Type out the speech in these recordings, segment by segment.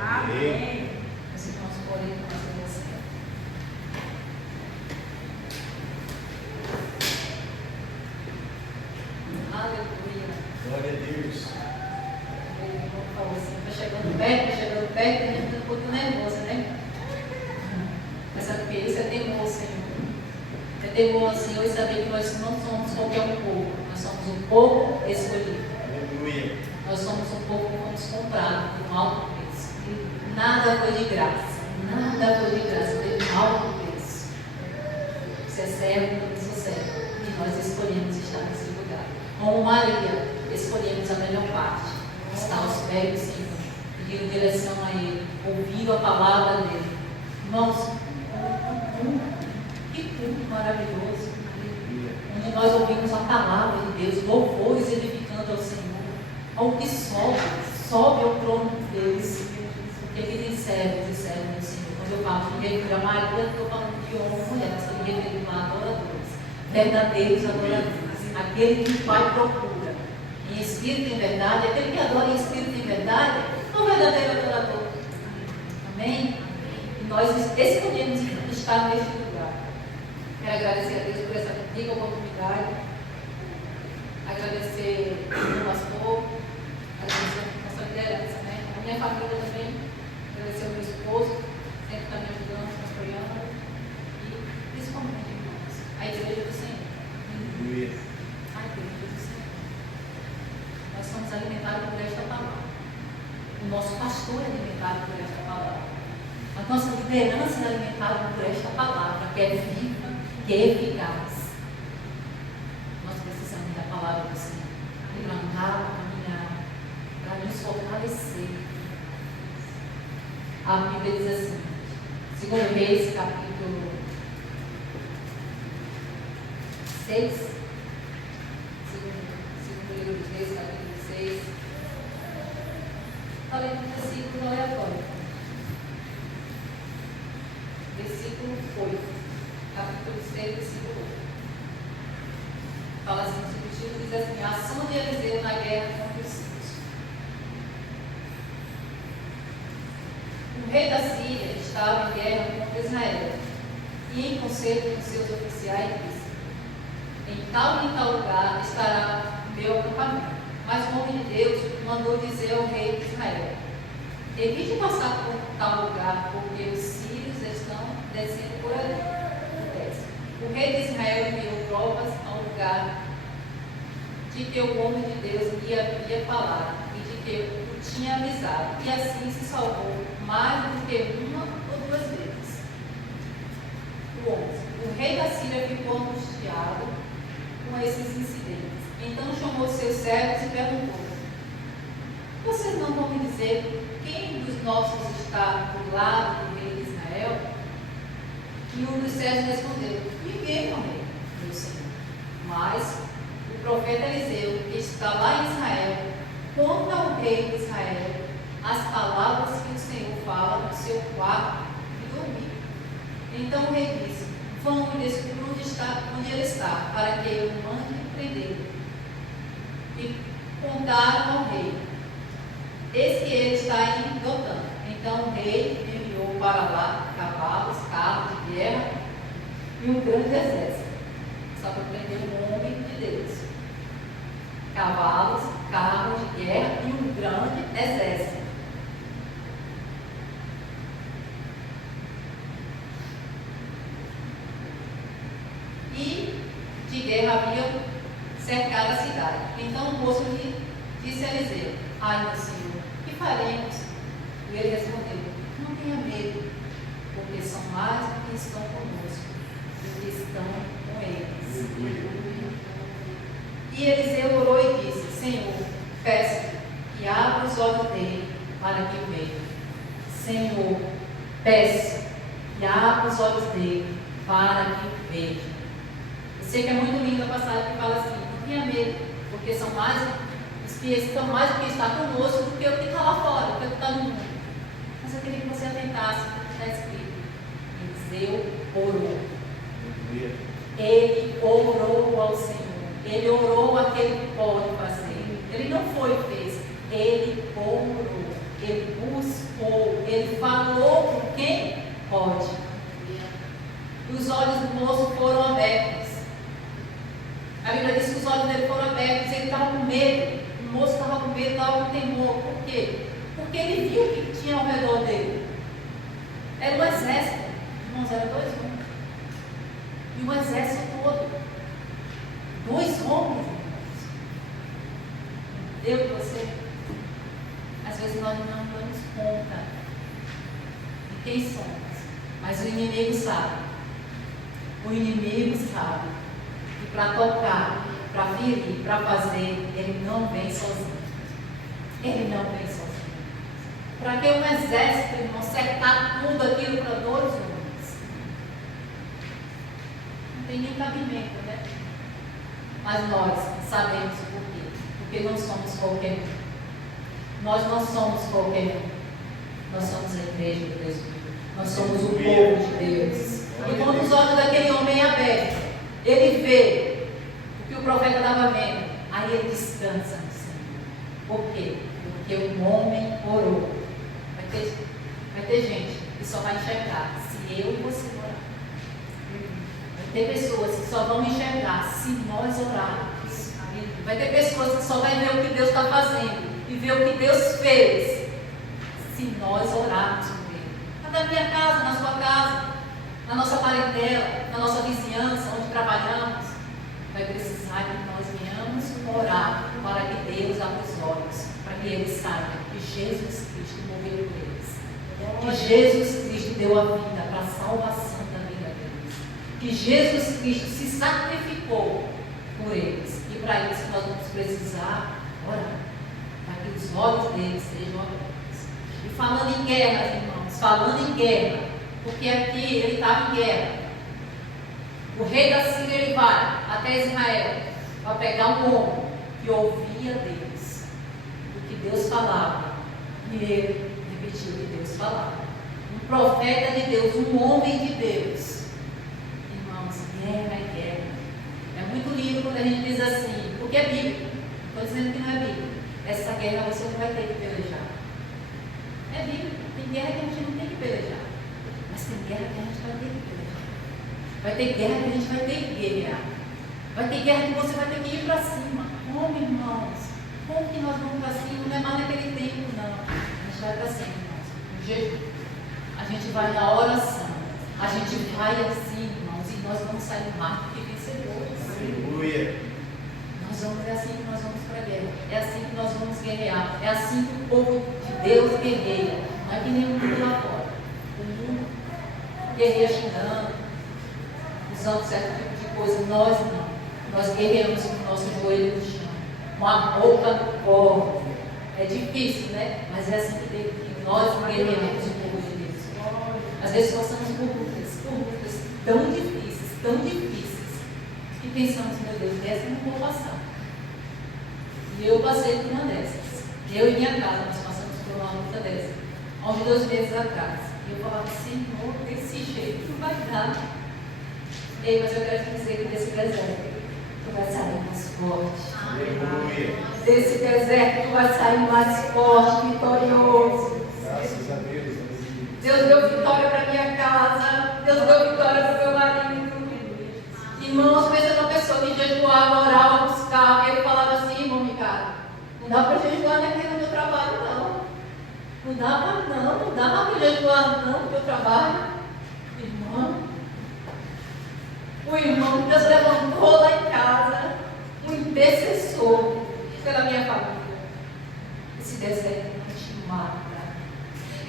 Amém. Os irmãos podem fazer assim. Aleluia. Glória a Deus. O irmão falou assim, está chegando perto, a gente fica um pouquinho nervoso, né? Mas sabe o que? Isso é temor, Senhor. É temor, Senhor, e saber que nós não somos qualquer um povo. Nós somos um povo escolhido. Aleluia. Nós somos um povo que fomos comprados por um alto preço. E nada foi de graça. Nada foi de graça. Teve um alto preço. Você é servo, eu sou servo. E nós escolhemos estar nesse lugar. Como Maria, escolhemos a melhor parte. Estar aos pés do Senhor. Pedindo direção a Ele. Ouvindo a palavra dEle. Irmãos, que culto maravilhoso. Onde nós ouvimos a palavra de Deus. Louvores edificando ao Senhor. Ao que sobe ao trono de Deus, porque aqui tem servos e servos do Senhor. Quando eu falo de refiro a Maria, eu estou falando de homem e mulher, estou me referindo a adoradores, verdadeiros adoradores, aquele que o Pai procura, em espírito e em verdade, aquele que adora em espírito e em verdade, é um verdadeiro adorador. Amém? E nós escolhemos estar neste lugar. Quero agradecer a Deus por essa rica oportunidade, agradecer ao pastor, agradecer a nossa liderança, né? A minha família também, agradecer ao meu esposo, sempre está me ajudando, me apoiando, e principalmente, irmãos, a igreja do Senhor. Aleluia. A igreja do Senhor. Nós somos alimentados por esta palavra. O nosso pastor é alimentado por esta palavra. A nossa liderança é alimentada por esta palavra, que é viva, que é eficaz. Nós precisamos da palavra do Senhor. Levantar, caminhar, para nos fortalecer. A Bíblia diz assim, 2 Reis, capítulo 6, segundo livro de Reis, capítulo 6, falei do versículo aleatório. Versículo 8, capítulo 6, versículo 8. Fala assim, o subtítulo diz assim, a ação de Eliseu na guerra contra os sírios. O rei da Síria estava em guerra contra Israel e em conselho com seus oficiais disse, em tal e tal lugar estará o meu acampamento. Mas o homem de Deus mandou dizer ao rei de Israel, evite passar por tal lugar, porque os sírios estão descendo por ali. O rei de Israel enviou tropas ao lugar de que o homem de Deus lhe havia falado e de que o tinha avisado, e assim se salvou mais do que uma ou duas vezes. O 11. O rei da Síria ficou angustiado com esses incidentes. Então chamou seus servos e perguntou, vocês não vão me dizer quem dos nossos está do lado do rei de Israel? E um dos servos respondeu, ninguém, meu rei, meu senhor. Mas o profeta Eliseu, que está lá em Israel, conta ao rei de Israel as palavras que o Senhor fala no seu quarto e dormir. Então o rei disse, vão e descubram onde ele está, para que eu mande prendê-lo. E contaram ao rei, eis que ele está em Dotã. Então o rei enviou para lá cavalos, carros de guerra e um grande exército, só para prender um homem de Deus. Cavalos, carros de guerra e um grande exército. E de guerra haviam cercado a cidade. Então o moço lhe disse a Eliseu, ai meu senhor, que faremos? E ele respondeu, não tenha medo, porque são mais do que estão conosco, do que estão com eles. E Eliseu orou e disse, Senhor, peço que abra os olhos dele para que veja. Senhor, peço que abra os olhos dele para que veja. Eu sei que é muito linda a passagem que fala assim, não tenha medo, porque são mais, os que estão mais do que está conosco do que o que está lá fora, do que o que está no mundo. Mas eu queria que você atentasse no que está escrito. Eliseu orou. Ele orou ao Senhor. Ele orou aquele que pode fazer. Ele não foi e fez. Ele orou. Ele buscou. ele falou com quem pode. E os olhos do moço foram abertos. A Bíblia diz que os olhos dele foram abertos, ele estava com medo. O moço estava com medo, estava com temor. Por quê? Porque ele viu o que tinha ao redor dele. Era um exército. Irmãos, eram 2 homens. E um exército todo. 2 homens, irmãos. Eu e você. Às vezes nós não damos conta de quem somos. Mas o inimigo sabe. O inimigo sabe. E para tocar, para ferir, para fazer, ele não vem sozinho. Ele não vem sozinho. Para que um exército, irmão, cercar tudo aquilo para 2 homens? Não tem nem cabimento, né? Mas nós sabemos o porquê. Porque não somos qualquer um. Nós não somos qualquer um. Nós somos a igreja de Deus. Nós somos o povo de Deus. E quando os olhos daquele homem abertos, ele vê o que o profeta estava vendo, aí ele descansa no Senhor. Por quê? Porque o homem orou. Vai ter gente que só vai enxergar se eu e você orar. Vai ter pessoas que só vão enxergar se nós orarmos. Vai ter pessoas que só vão ver o que Deus está fazendo e ver o que Deus fez se nós orarmos por Ele. Na minha casa, na sua casa, na nossa parentela, na nossa vizinhança, onde trabalhamos, vai precisar que nós venhamos orar para que Deus abra os olhos, para que eles saibam que Jesus Cristo morreu por eles, que Jesus Cristo deu a vida para a salvação da vida deles, que Jesus Cristo se sacrificou por eles, e para isso nós vamos precisar orar, para que os olhos deles sejam abertos. E falando em guerra, irmãos, falando em guerra, porque aqui ele estava em guerra. O rei da Síria, ele vai até Israel para pegar um homem que ouvia Deus, o que Deus falava, e ele repetiu o que Deus falava. Um profeta de Deus, um homem de Deus. Irmãos, guerra é guerra. É muito lindo quando a gente diz assim, porque é bíblico. Não estou dizendo que não é bíblico. Essa guerra você não vai ter que pelejar. É bíblico. Tem guerra que a gente não tem que pelejar. Mas tem guerra que a gente vai ter que pelejar. Vai ter guerra que a gente vai ter que guerrear. Vai ter guerra que você vai ter que ir para cima. Como, irmãos? Como que nós vamos para cima? Não é mais naquele tempo, não. A gente vai para cima, irmãos. No jejum. A gente vai na oração. A gente vai assim, irmãos. E nós vamos sair mais do que vencedores. Aleluia. É assim que nós vamos para a guerra. É assim que nós vamos guerrear. É assim que o povo de Deus guerreia. Não é que nem o mundo lá fora. O mundo guerreia xingando, usando certo tipo de coisa. Nós não. Nós guerreamos com o nosso joelho no chão, com a boca no colo. É difícil, né? Mas é assim que nós guerreamos o povo de Deus. Às vezes passamos por lutas tão difíceis, que pensamos, meu Deus, dessa eu não vou passar. E eu passei por uma dessas. Eu e minha casa, nós passamos por uma luta dessa, há uns 2 meses atrás. E eu falava, Senhor, desse jeito não vai dar. Ei, mas eu quero te dizer que desse deserto tu vai sair mais forte. Aleluia. Desse deserto tu vai sair mais forte, vitorioso. Graças a Deus. Deus deu vitória para minha casa. Deus deu vitória para o meu marido. Irmãos, pensa numa pessoa que jejuava, orava, buscava. E ele falava assim, irmão Ricardo, não dá para jejuar naquele no meu trabalho, não. Não dá para jejuar não no meu trabalho. Irmão. O irmão que Deus levantou lá em casa, um intercessor pela minha família. Esse deserto vai te mata.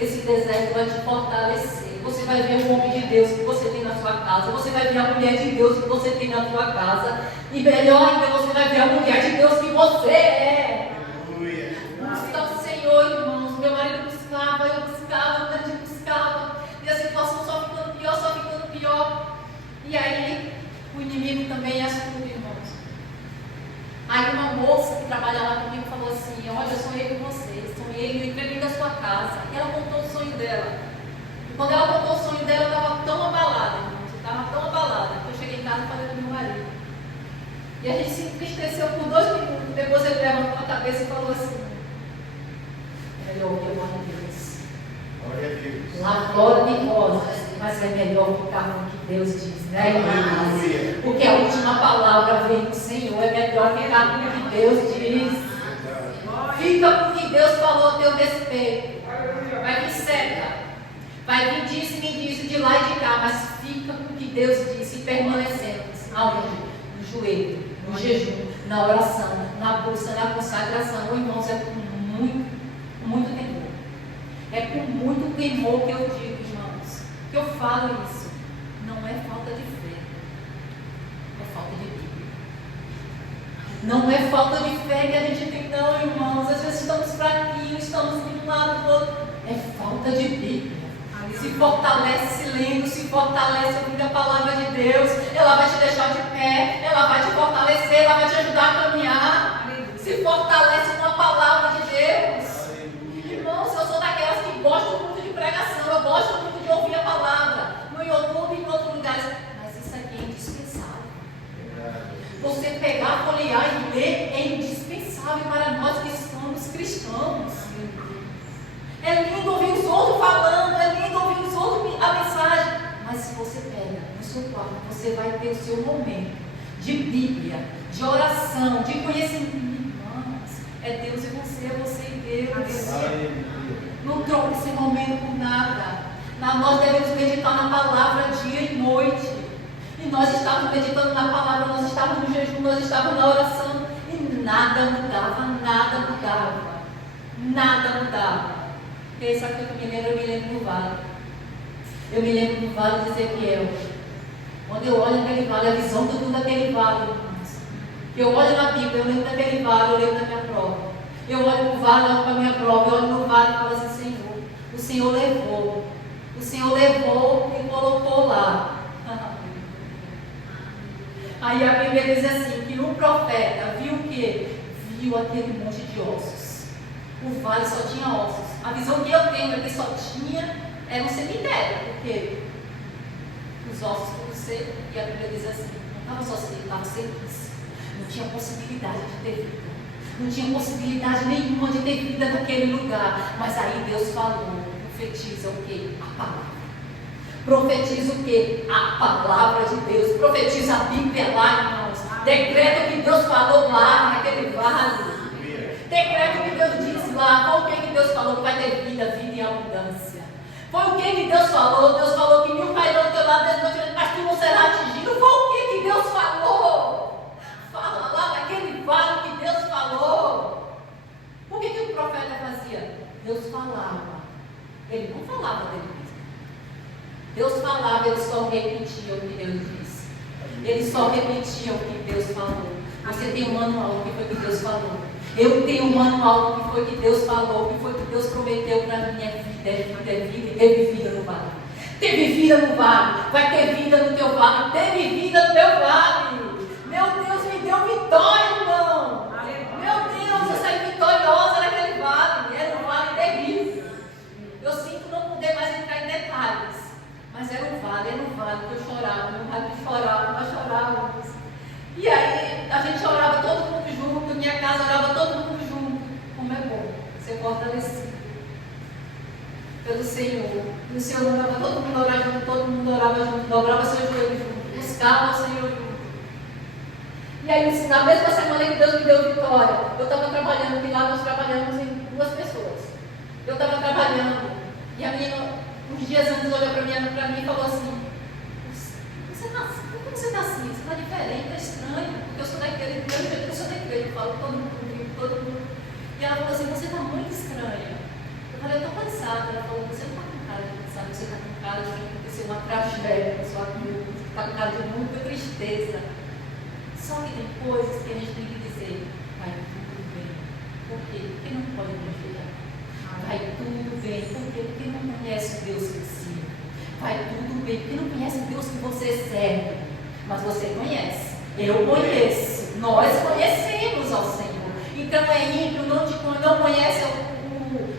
Esse deserto vai te fortalecer. Você vai ver o homem de Deus que você tem na sua casa. Você vai ver a mulher de Deus que você tem na sua casa. E melhor ainda, você vai ver a mulher de Deus que você é. Aleluia. Busca o Senhor, irmãos. Meu marido buscava, eu buscava, a gente buscava. E a situação só ficando pior. E aí, o inimigo também ajuda, irmãos. Aí uma moça que trabalha lá comigo falou assim, olha, eu sonhei com você, eu entreguei da sua casa. E ela contou o sonho dela. E quando ela contou o sonho dela, eu estava tão abalada, irmãos. Eu estava tão abalada que eu cheguei em casa e falei com meu marido. E a gente se entristeceu por 2 minutos. Depois ele levantou a cabeça e falou assim, melhor ouvir a voz de Deus. Glória a Deus. Lá fora tem rosas, mas é melhor ficar com o que Deus diz, né, irmãos? Aleluia. Porque a última palavra vem do Senhor, é melhor ficar com o que Deus diz. Fica com o que Deus falou a teu respeito. Vai vir seca, vai vir disse-me de lá e de cá, mas fica com o que Deus disse e permanecendo. Aonde? No joelho, no jejum, na oração, na busca, na consagração. Irmãos, é com muito temor. É com muito temor que eu digo, irmãos, que eu falo isso. Não é falta de fé, é falta de Bíblia. Não é falta de fé que a gente tem, não, irmãos. Às vezes estamos fraquinhos, estamos de um lado do outro. É falta de Bíblia. Se fortalece se lendo, se fortalece ouvindo a palavra de Deus. Ela vai te deixar de pé, ela vai te fortalecer, ela vai te ajudar a caminhar. Se fortalece com a palavra de Deus. Irmãos, eu sou daquelas que gostam muito de pregação, eu gosto muito de ouvir a palavra no YouTube e em outros lugares, mas isso aqui é indispensável. Você pegar, folhear e ler é indispensável para nós que somos cristãos. É lindo ouvir os outros falando, é lindo ouvir os outros a mensagem, mas se você pega no seu quarto, você vai ter o seu momento de Bíblia, de oração, de conhecimento. Irmãos, é Deus e você, é você e Deus. Não troque esse momento por nada. Nós devemos meditar na palavra dia e noite. E nós estávamos meditando na palavra, nós estávamos no jejum, nós estávamos na oração. E nada mudava, nada mudava. Nada mudava. Porque isso aqui eu me lembro do vale. Eu me lembro do vale de Ezequiel. Quando eu olho aquele vale, a visão do mundo daquele vale, irmãos. Que eu olho na Bíblia, eu lembro daquele vale, eu lembro da minha prova. Eu olho para o vale, eu olho para a minha prova, eu olho no vale e falo assim, Senhor, o Senhor levou. O Senhor levou e colocou lá. Aí a Bíblia diz assim, que o profeta viu o quê? Viu aquele monte de ossos. O vale só tinha ossos. A visão que eu tenho é que só tinha, era um cemitério, porque os ossos tudo seco, e a Bíblia diz assim, não estava só seco, estava sequíssimo. Não tinha possibilidade de ter vida. Não tinha possibilidade nenhuma de ter vida naquele lugar. Mas aí Deus falou, profetiza o quê? A palavra. Profetiza o quê? A palavra de Deus. Profetiza a Bíblia lá, irmãos. Decreta o que Deus falou lá naquele vale. Decreta o que Deus disse lá. Foi o que Deus falou que vai ter vida, vida em abundância. Foi o que Deus falou. Deus falou que 1000 cairão do teu lado, 10.000, mas tu não será atingido. Foi o que Deus falou. Fala lá naquele vale que Deus falou. Por que o profeta fazia? Deus falava. Ele não falava dele mesmo. Deus falava, ele só repetia o que Deus disse. Ele só repetia o que Deus falou. Você tem um manual do que foi que Deus falou. Eu tenho um manual do que foi que Deus falou, o que foi que Deus prometeu para a minha vida. É vida, é vida, e teve vida no vale. Teve vida no vale. Vai ter vida no teu vale. Teve vida no teu vale. Meu Deus, me deu vitória, irmão. Meu Deus, eu saí vitoriosa naquele vale. Era um vale terrível. Eu sinto não poder mais entrar em detalhes. Mas era um vale que eu chorava. Um vale que chorava, nós chorávamos. E aí, a gente orava todo mundo junto. Minha casa orava todo mundo junto. Como é bom ser fortalecido pelo Senhor. E o Senhor orava, todo mundo orava junto, todo mundo orava junto, dobrava seu joelho junto, buscava o Senhor junto. E aí, na mesma semana que Deus me deu vitória, eu estava trabalhando, e lá nós trabalhamos em 2 pessoas. Eu estava trabalhando, e a menina, uns dias antes, olhou para mim e falou assim: por que você está assim? Você está diferente, está estranho, porque eu sou daquele, do mesmo jeito que eu sou da igreja, eu falo com todo mundo comigo, todo mundo. E ela falou assim: você está muito estranha. Eu falei: eu estou cansada. Ela falou: você não está com cara de cansada, você está com cara de que aconteceu uma tragédia na sua vida, está com cara de muita tristeza. Só que tem coisas que a gente tem que dizer: vai tudo bem. Por quê? Porque não pode me ajudar. Vai tudo bem. Por quê? Porque não conhece o Deus que ensina. Vai tudo bem. Porque não conhece o Deus que você serve. Mas você conhece. Eu conheço. Nós conhecemos ao Senhor. Então é ímpio, não conhece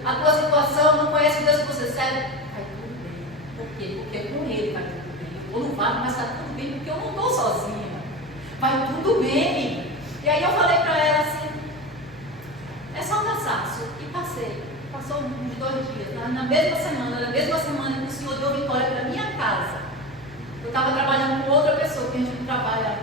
a tua situação, não conhece o Deus que você serve. Vai tudo bem. Por quê? Porque com Ele vai tudo bem. Eu vou no vale, mas está tudo bem porque eu não estou sozinha. Vai tudo bem. E aí eu falei para ela assim: é só um cansaço. E passei. Passou uns 2 dias. Na mesma semana semana, na mesma semana que o Senhor deu vitória para minha casa, eu estava trabalhando com outra pessoa, que a gente não trabalha.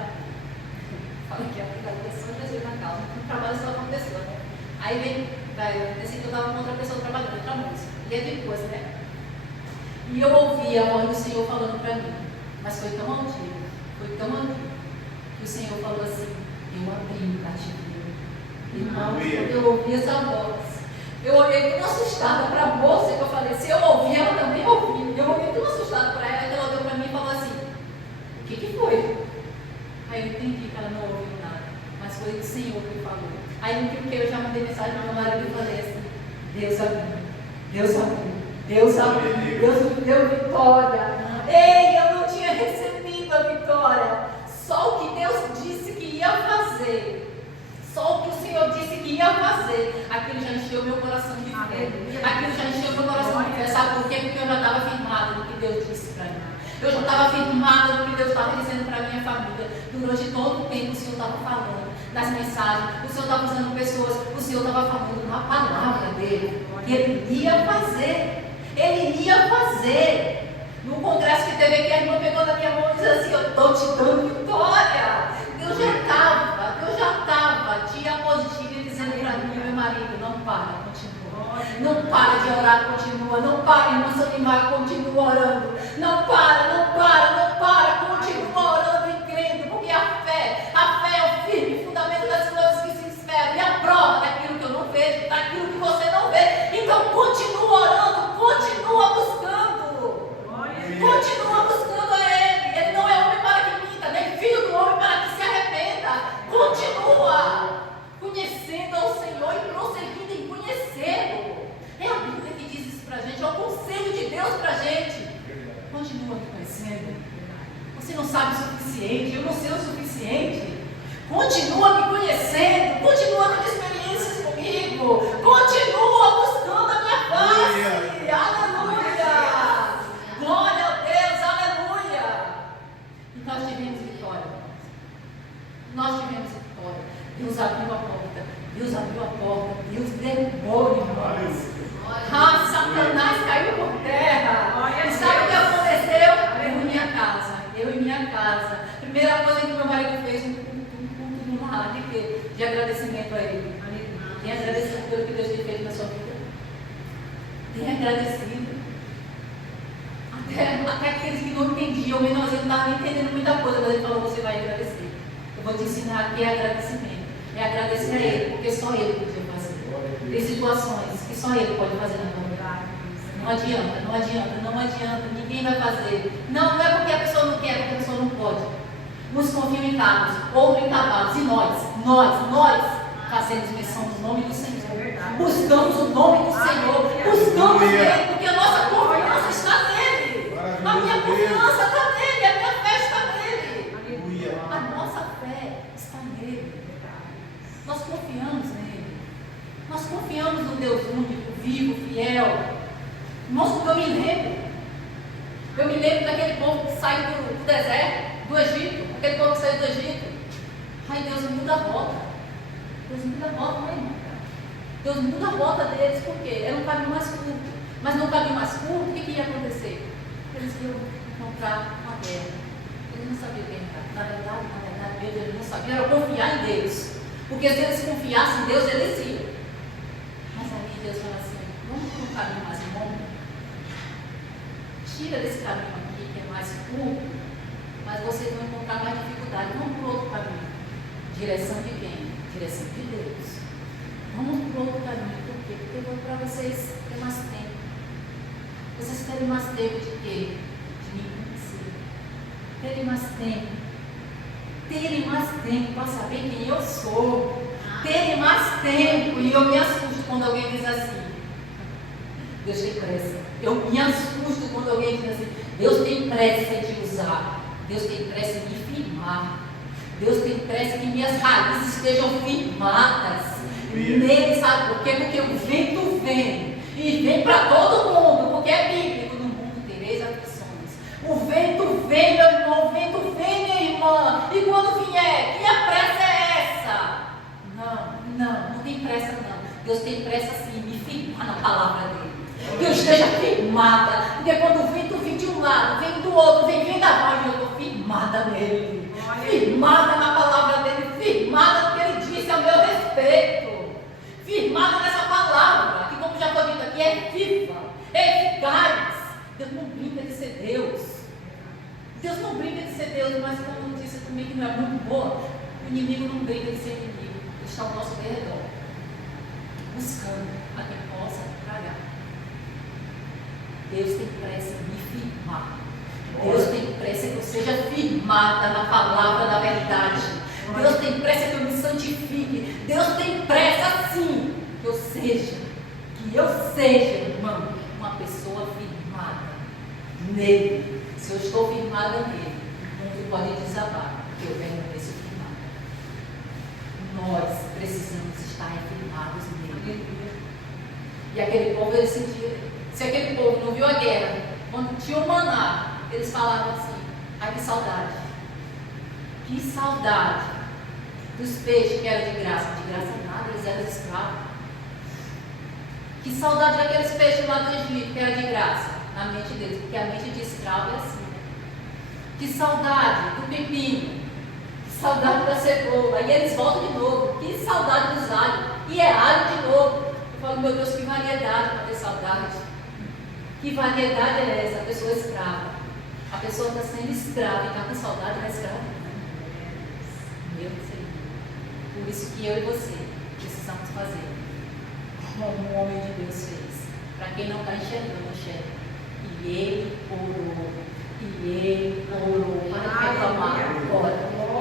Fala que a ligação de Jesus na calma, não trabalha só com uma pessoa, né? Aí eu decidi que eu estava com outra pessoa trabalhando, outra música. E é depois, né? E eu ouvi a voz do Senhor falando para mim, mas foi tão antigo, que o Senhor falou assim: eu abri o cativeiro. Irmãos, quando eu ouvi essa voz, eu olhei tão assustada para a moça que eu falei: se eu ouvi, ela também ouviu. Eu olhei tão assustada para ela que ela olhou para mim e falou assim: o que foi? Aí eu entendi que ela não ouviu nada, mas foi o Senhor que falou. Aí no que eu já mandei mensagem para o meu marido e falei assim: Deus abriu, Deus abriu, Deus abriu, Deus me deu vitória. Ei, eu não tinha recebido a vitória. Só o que Deus disse que ia fazer, só o que o Senhor disse que ia fazer, aquilo já encheu meu coração de fé. Aquilo já encheu meu coração de fé. Sabe por quê? Porque eu já estava firmada no que Deus disse para mim. Eu já estava firmada no que Deus estava dizendo para a minha família. Durante todo o tempo o Senhor estava falando nas mensagens, o Senhor estava usando pessoas, o Senhor estava falando na palavra dele. E ele ia fazer. Ele ia fazer. No congresso que teve aqui, a irmã pegou na minha mão e disse assim: eu estou te dando vitória. Deus já estava, dia após dia, dizendo para mim e meu marido: não para, continua. Não para de orar, continua. Não para, irmã Sanimar, continua orando. Não para, continua orando e crendo, porque a fé é o firme fundamento das coisas que se esperam e a prova daquilo que eu não vejo, daquilo que você não vê. Então continua orando, continua buscando. Continua buscando a Ele. Ele não é homem para que minta, nem filho do homem para que se arrependa. Continua conhecendo ao Senhor e prosseguindo em conhecê-lo. É a Bíblia que diz isso para a gente, é o conselho de Deus para a gente. Continua me conhecendo. Você não sabe o suficiente, eu não sei o suficiente. Continua me conhecendo, continua tendo experiências comigo, continua buscando a minha face. Aleluia! Glória a Deus, aleluia! E nós tivemos vitória. Deus abriu a porta, Deus derrubou, irmãos. Satanás caiu por terra. E sabe o que aconteceu? Eu e minha casa. Primeira coisa que meu marido fez, um culto no lar de agradecimento a ele. Tem agradecido pelo que Deus tem feito na sua vida? Tem agradecido. Até aqueles que não entendiam, o menorzinho não estava entendendo muita coisa, mas ele falou: você vai agradecer. Eu vou te ensinar que é agradecimento. É agradecer a Ele, porque só Ele podia fazer. Tem situações que só Ele pode fazer na tua vida. Não adianta, ninguém vai fazer. Não é porque a pessoa não quer, porque a pessoa não pode. Uns confiam em carros, outros em cavalos, e nós fazemos menção do nome do Senhor. Buscamos o nome do Senhor, buscamos Ele, porque a nossa confiança está nele. A minha confiança está nele, a minha fé está nele. A nossa fé está nele. Nós confiamos nele. Nós confiamos no Deus único, vivo, fiel. Irmãos, eu me lembro daquele povo que saiu do deserto, do Egito, aquele povo que saiu do Egito. Ai, Deus muda a rota. Deus muda a rota, não é, irmão? Deus muda a rota deles, porque era um caminho mais curto. Mas no caminho mais curto, o que ia acontecer? Eles iam encontrar uma guerra. Eles não sabiam quem era. Na verdade, eles não sabiam, era confiar em Deus. Porque se eles confiassem em Deus, eles iam. Mas aí Deus fala assim: vamos para um caminho mais longo. Tira desse caminho aqui, que é mais curto, mas vocês vão encontrar mais dificuldade. Vamos para o outro caminho. Direção de quem? Direção de Deus. Vamos para o outro caminho. Por quê? Porque eu vou para vocês ter mais tempo. Vocês terem mais tempo de quê? De me conhecer. Terem mais tempo para saber quem eu sou. Terem mais tempo. E eu me assusto quando alguém diz assim: Deus tem pressa. Eu me assusto quando alguém diz assim: Deus tem pressa de usar. Deus tem pressa de firmar. Deus tem pressa que minhas raízes estejam firmadas nele. Sabe por quê? Porque o vento vem. E vem para todo mundo. Porque é bíblico: no mundo tereis aflições. O vento vem, meu irmão. O vento vem, minha irmã. E quando vier, que a pressa é essa? Não tem pressa não. Deus tem pressa sim, me firmar na palavra dele. Que eu esteja firmada firmada. Porque quando vem, tu vem de um lado, vem do outro, vem vendaval, e eu estou firmada nele. Firmada na palavra dele, firmada no que ele disse a meu respeito. Firmada nessa palavra, que como já foi dito aqui, é viva, é eficaz. Deus não brinca de ser Deus. Deus não brinca de ser Deus, mas como eu disse também que não é muito boa, o inimigo não brinca de ser inimigo. Ele está ao nosso redor, buscando a quem possa tragar. Deus tem pressa em me firmar. Deus tem pressa que eu seja firmada na palavra da verdade. Deus tem pressa que eu me santifique. Deus tem pressa sim que eu seja, irmão, uma pessoa firmada nele. Se eu estou firmada nele, o mundo pode desabar, porque eu permaneço firmada. Nós precisamos estar firmados nele. E aquele povo, ele sentia. Se aquele povo não viu a guerra, quando tinha o maná, eles falavam assim: ai, que saudade. Que saudade dos peixes que eram de graça. De graça nada, eles eram escravos. Que saudade daqueles peixes lá do Egito, que era de graça, na mente deles, porque a mente de escravo é assim. Que saudade do pepino, que saudade da cebola, e eles voltam de novo. Que saudade dos alhos, e é alho de novo. Eu falo, meu Deus, que variedade para ter saudade. Que variedade é essa? A pessoa escrava. A pessoa está sendo escrava e está com saudade da escrava. Meu Senhor. Por isso que eu e você precisamos fazer como um homem de Deus fez. Para quem não está enxergando, enxerga. E ele orou. E ele orou. Para de reclamar, ora.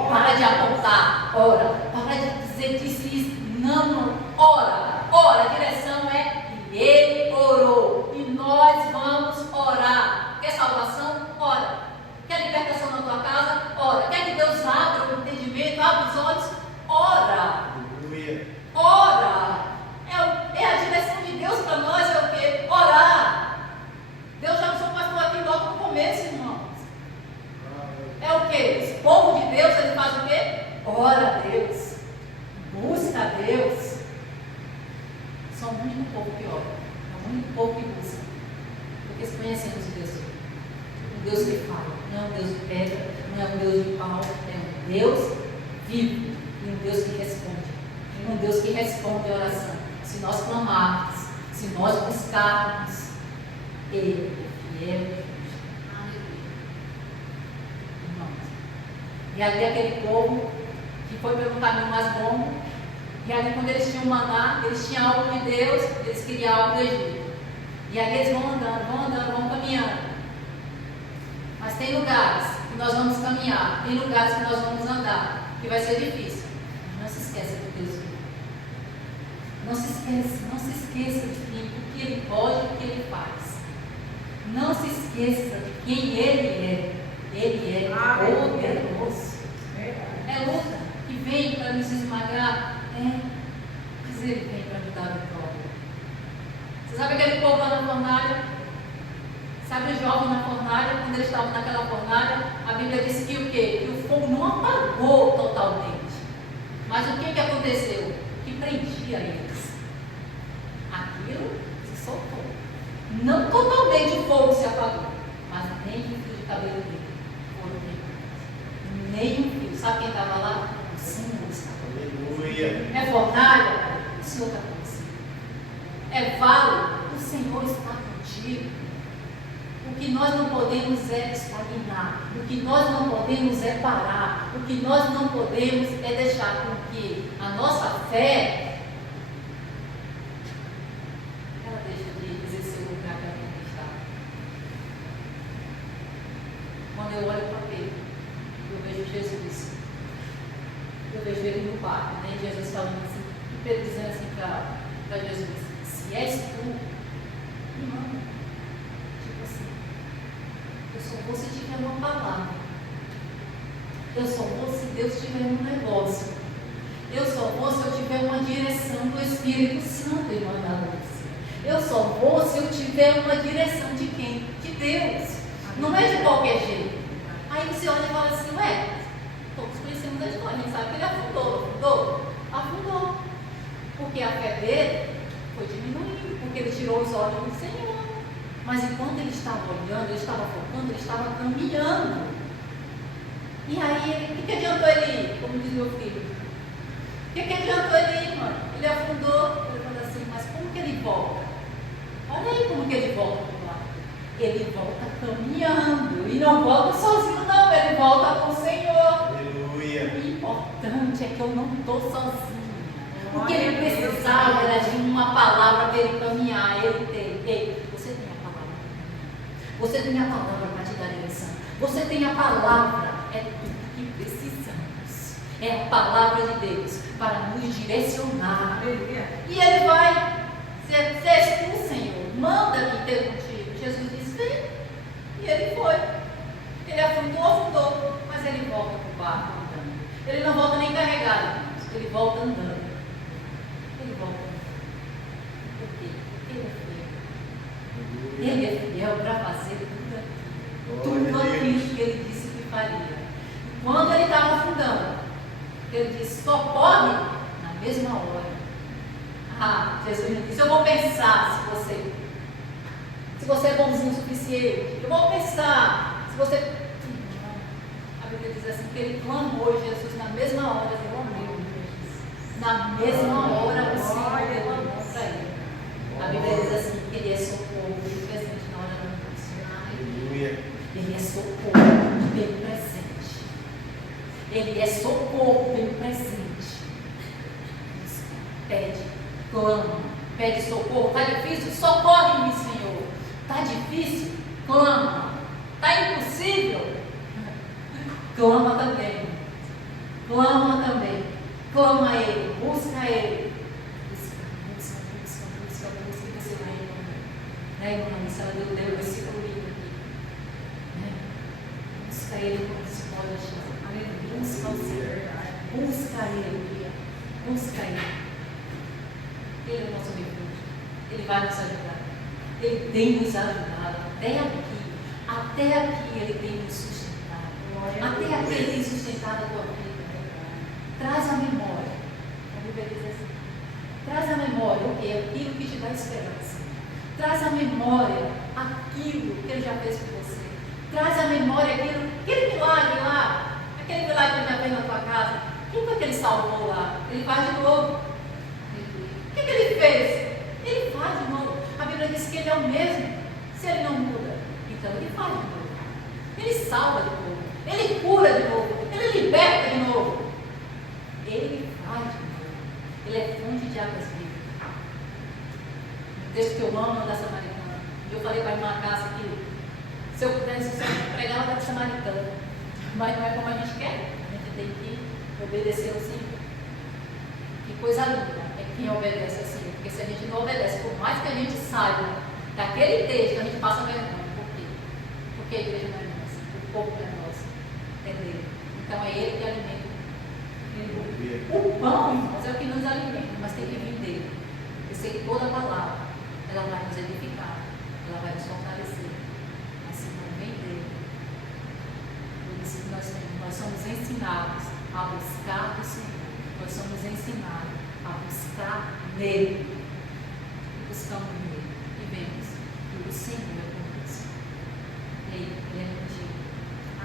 Para de apontar, ora. Para de dizer que se não, ora. Ora, a direção é e ele orou. E nós vamos orar. Quer salvação? Ora. Quer libertação na tua casa? Ora. Quer que Deus abra o entendimento, abra os olhos? Ora. Ora. É a direção de Deus para nós, é o quê? Orar. Deus já usou o pastor aqui logo no começo, irmãos. É o quê? O povo de Deus, ele faz o quê? Ora a Deus. Busca a Deus. São muito pouco que ora. É muito pouco que busca. Porque se conhecemos o Deus. Um Deus que fala. Não é um Deus de pedra. Não é um Deus de pau. É um Deus vivo. E um Deus que responde. Um Deus que responde a oração. Se nós clamarmos, se nós buscarmos, Ele é fiel e justo. Irmãos. E ali aquele povo que foi pelo caminho mais longo, e ali quando eles tinham maná, eles tinham algo de Deus, eles queriam algo do Egito. E ali eles vão andando, vão caminhando. Mas tem lugares que nós vamos caminhar, tem lugares que nós vamos andar, que vai ser difícil. Não se esqueça de Deus. Não se esqueça de quem, o que Ele pode e o que Ele faz. Não se esqueça de quem Ele é. Ele é poderoso. É luta que vem para nos esmagar. Mas Ele vem para nos dar vitória. Você sabe aquele povo lá na fornalha? Sabe o jovem na fornalha? Quando eles estavam naquela fornalha, a Bíblia disse que o quê? Que o fogo não apagou totalmente. Mas o que aconteceu? Que prendia eles. Aquilo se soltou. Não totalmente o fogo se apagou, mas nem o fio de cabelo dele foram queimados. Nem um fio. Sabe quem estava lá? O Senhor estava lá. Aleluia. É fornalha? O Senhor está contigo. É vale? O Senhor está contigo. O que nós não podemos é estagnar. O que nós não podemos é parar. O que nós não podemos é deixar com que a nossa fé ela deixe de exercer o lugar que ela tem que estar. Quando eu olho para Pedro, eu vejo Jesus. Eu vejo ele no barco, né? Jesus falando assim, e Pedro dizendo assim para Jesus: se és tu, irmão. Eu só vou se tiver uma palavra. Eu só vou se Deus tiver um negócio. Eu só vou se eu tiver uma direção do Espírito Santo, irmã da Lúcia. Eu só vou se eu tiver uma direção de quem? De Deus. Não é de qualquer jeito. Aí você olha e fala assim: ué, todos conhecemos a história, a gente sabe que ele afundou. Porque a fé dele foi diminuindo, porque ele tirou os olhos do Senhor. Mas enquanto ele estava olhando, ele estava focando, ele estava caminhando. E aí, o que adiantou ele ir? Como diz meu filho. O que adiantou ele ir, mano? Ele afundou, ele falou assim, mas como que ele volta? Olha aí como que ele volta para lá. Ele volta caminhando. E não volta sozinho, não. Ele volta com o Senhor. Aleluia. O importante é que eu não estou sozinho. O que ele precisava era de uma palavra para ele caminhar. Ele tem. Ei, você tem a palavra. Você tem a palavra para te dar direção. Você tem a palavra. É tudo que precisamos. É a palavra de Deus para nos direcionar. E ele vai. Se és tu, Senhor, manda-me ter contigo. Jesus disse, vem. E ele foi. Ele afundou, mas ele volta para o barco andando. Ele não volta nem carregado, irmãos. Ele volta andando. Ele volta andando. Por quê? Porque ele é fiel. Ele é fiel para fazer tudo aquilo que ele disse que faria. Quando ele estava afundando, ele disse, socorre na mesma hora. Jesus me disse, eu vou pensar se você é bonzinho o suficiente. Eu vou pensar se você... A Bíblia diz assim, que ele clamou Jesus na mesma hora, na mesma hora o Senhor clamou para ele. A Bíblia diz assim, que ele é socorro bem presente na hora da angústia. Ele é socorro bem presente. Ele é socorro bem presente. Pede, clama, pede socorro. Está difícil? Socorre-me, Senhor. Está difícil? Clama. Está impossível? Clama também. Clama também. Clama a Ele. Busca Ele. Busca. E você vai encontrar. Né, irmã? Se ela deu o versículo lindo aqui. Né? Busca Ele quando se pode achar. Busca o Senhor. Busca Ele. Busca Ele. Ele é o nosso refúgio. Ele vai nos ajudar. Ele tem nos ajudado. Até aqui Ele tem nos sustentado. Até aqui Ele tem sustentado a tua vida. Traz a memória. A Bíblia diz assim. Traz a memória o que? Aquilo que te dá esperança. Traz a memória aquilo que Ele já fez por você. Traz a memória aquele milagre lá. Aquele milagre que Ele já fez na tua casa. Quem foi que Ele salvou lá? Ele faz de novo. O que Ele fez? Ele faz de novo. A Bíblia diz que Ele é o mesmo. Se Ele não muda, então Ele faz de novo. Ele salva de novo. Ele cura de novo. Ele liberta de novo. Ele faz de novo. Ele é fonte de águas vivas. Um texto que eu amo é da Samaritana. Eu falei para a irmã Cássia que se eu pudesse pregar ela da Samaritana. Mas não é como a gente quer. A gente tem que obedecer ao Senhor. Que coisa linda é quem obedece ao Senhor. Porque se a gente não obedece, por mais que a gente saiba daquele texto, a gente passa vergonha. Por quê? Porque a igreja não é nossa, o povo não é nosso, é dele. Então é Ele que alimenta. O pão, irmãos, é o que nos alimenta, mas tem que vir dele. Eu sei que toda palavra, ela vai nos edificar, ela vai nos fortalecer. Mas se não vem dele, por isso que nós somos ensinados a buscar o Senhor. Nós somos ensinados a buscar nele. Buscamos nele e vemos que o Senhor é conosco. Ele é contigo.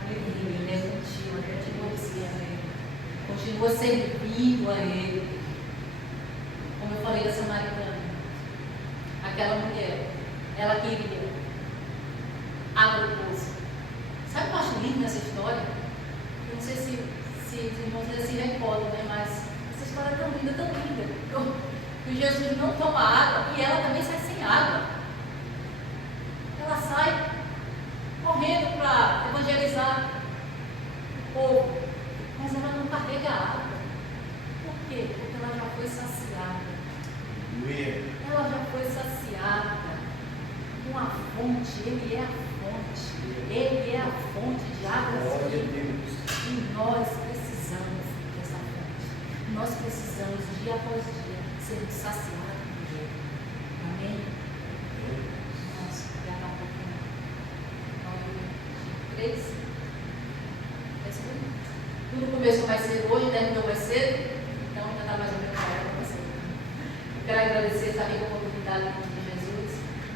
Ele é contigo. Continua buscando Ele. Continua servindo a Ele. Como eu falei da Samaritana, aquela mulher, ela queria água do poço. Sabe o que eu acho lindo nessa história? Eu não sei se os irmãos se recordam, né? Mas essa história é tão linda, tão linda. Que Jesus não toma água e ela também sai sem água. Ela sai correndo para evangelizar o povo, mas ela não carrega água. Por quê? Porque ela já foi saciada. Ela já foi saciada com a fonte. Ele é a fonte. Ele é a fonte de águas vivas. E nós precisamos dessa fonte. Nós precisamos, dia após dia, sermos saciados por Ele. Amém? Nossa, já está pouquinho. 3. Tudo começou mais cedo hoje, terminou mais cedo. Então ainda está mais ou menos a hora para você. Eu quero agradecer essa rica oportunidade em nome de Jesus.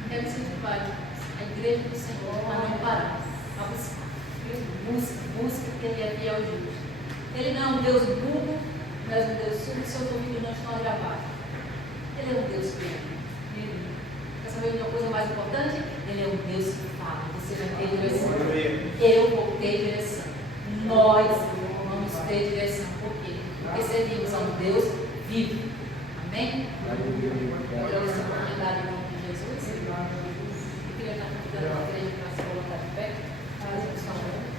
Quero que você vai. A desejo do Senhor a não parar, a buscar. Busca, porque Ele é fiel e justo. Ele não é um Deus burro, mas um Deus surdo, seus ouvidos não estão agravados. Ele é um Deus que ama. Quer saber de uma coisa mais importante? Ele é um Deus que fala. Você vai ter direção. Eu vou ter direção. Nós vamos ter direção. Por quê? Porque servimos a um Deus vivo. Amém? Agradeço a oportunidade em nome de Jesus. Eu queria estar convidando a igreja para se colocar de pé. Faz a